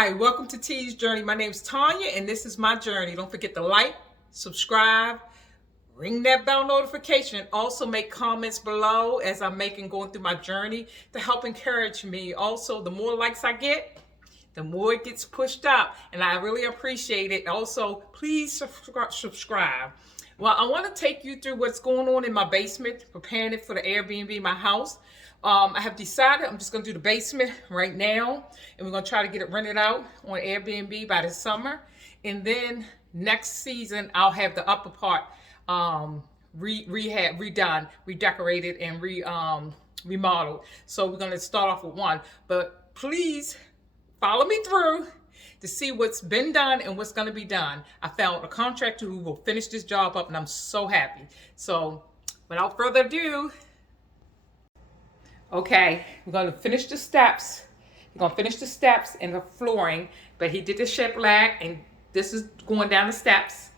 Hi, welcome to T's Journey. My name is Tanya and this is my journey. Don't forget to like, subscribe, ring that bell notification, and also make comments below as I'm going through my journey to help encourage me. Also, the more likes I get, the more it gets pushed up, and I really appreciate it. Also, please subscribe. Well, I want to take you through what's going on in my basement, preparing it for the Airbnb, my house. I have decided I'm just going to do the basement right now, and we're going to try to get it rented out on Airbnb by the summer. And then next season, I'll have the upper part redone, redecorated, and remodeled. So we're going to start off with one. But please follow me through to see what's been done and what's going to be done. I found a contractor who will finish this job up, and I'm so happy. So without further ado, okay, we're going to finish the steps. We're going to finish the steps and the flooring, but he did the shiplap, and this is going down the steps.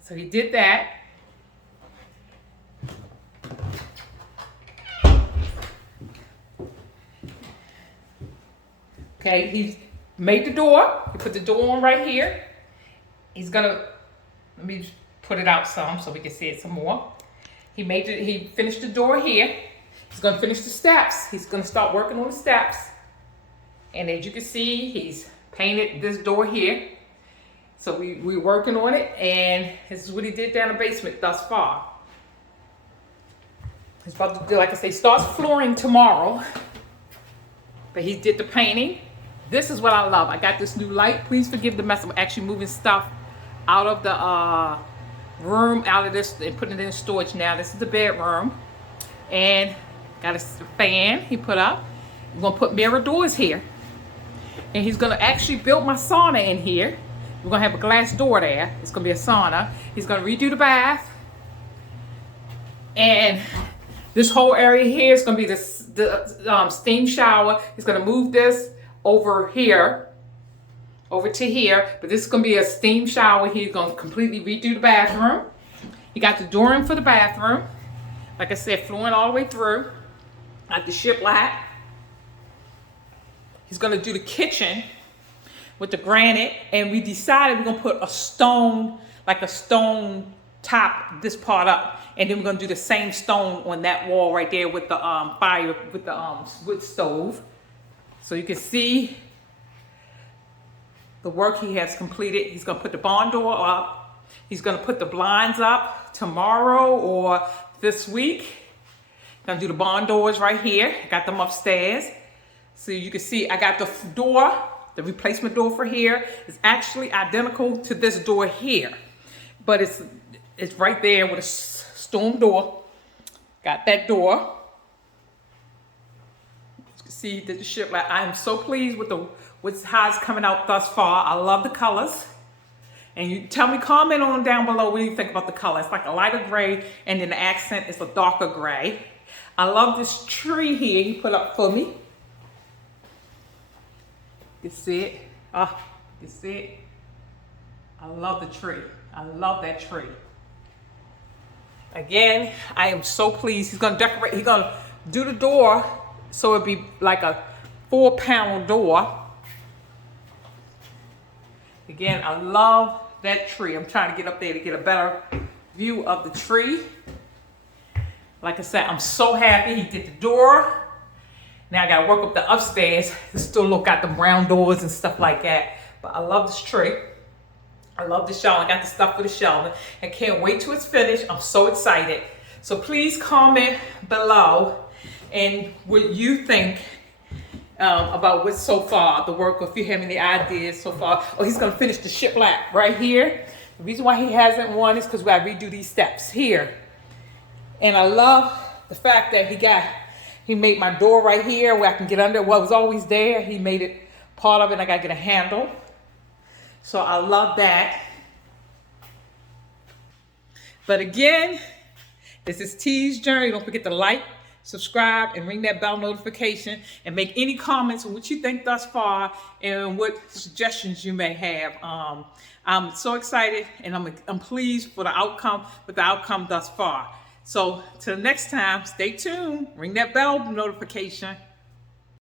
So he did that. Okay, he made the door. He put the door on right here. He's gonna, let me put it out some so we can see it some more. He finished the door here. He's gonna finish the steps. He's gonna start working on the steps. And as you can see, he's painted this door here. So we're working on it, and this is what he did down the basement thus far. He's about to do, like I say, starts flooring tomorrow. But he did the painting. This is what I love. I got this new light. Please forgive the mess. I'm actually moving stuff out of the room, out of this, and putting it in storage now. This is the bedroom. And got a fan he put up. We're going to put mirror doors here. And he's going to actually build my sauna in here. We're going to have a glass door there. It's going to be a sauna. He's going to redo the bath. And this whole area here is going to be the steam shower. He's going to move this over here, over to here. But this is going to be a steam shower. He's going to completely redo the bathroom. He got the door in for the bathroom. Like I said, flooring all the way through. Got the shiplap. He's going to do the kitchen with the granite. And we decided we're going to put a stone, like a stone top this part up. And then we're going to do the same stone on that wall right there with the fire, with the wood stove. So you can see the work he has completed. He's going to put the barn door up. He's going to put the blinds up tomorrow or this week. Going to do the barn doors right here. I got them upstairs. So you can see I got the door, the replacement door for here is actually identical to this door here. But it's right there with a storm door. Got that door. See the shiplap. I am so pleased with how it's coming out thus far. I love the colors. And you tell me, comment on down below what you think about the color. It's like a lighter gray, and then the accent is a darker gray. I love this tree here he put up for me. You see it? Oh, you see it? I love the tree. I love that tree. Again, I am so pleased. He's gonna decorate, he's gonna do the door so it'd be like a 4-panel door. Again, I love that tree. I'm trying to get up there to get a better view of the tree. Like I said, I'm so happy he did the door. Now I gotta work up the upstairs to still look at the brown doors and stuff like that. But I love this tree. I love the shelving. I got the stuff for the shelving. I can't wait till it's finished. I'm so excited. So please comment below and what you think about what's so far, the work, or if you have any ideas so far. Oh, he's gonna finish the shiplap right here. The reason why he hasn't won is because we gotta redo these steps here. And I love the fact that he made my door right here where I can get under. Well, it was always there. He made it part of it. I gotta get a handle. So I love that. But again, this is T's Journey. Don't forget to like, subscribe, and ring that bell notification, and make any comments on what you think thus far and what suggestions you may have. I'm so excited, and I'm pleased for the outcome, with the outcome thus far. So till next time, stay tuned, ring that bell notification.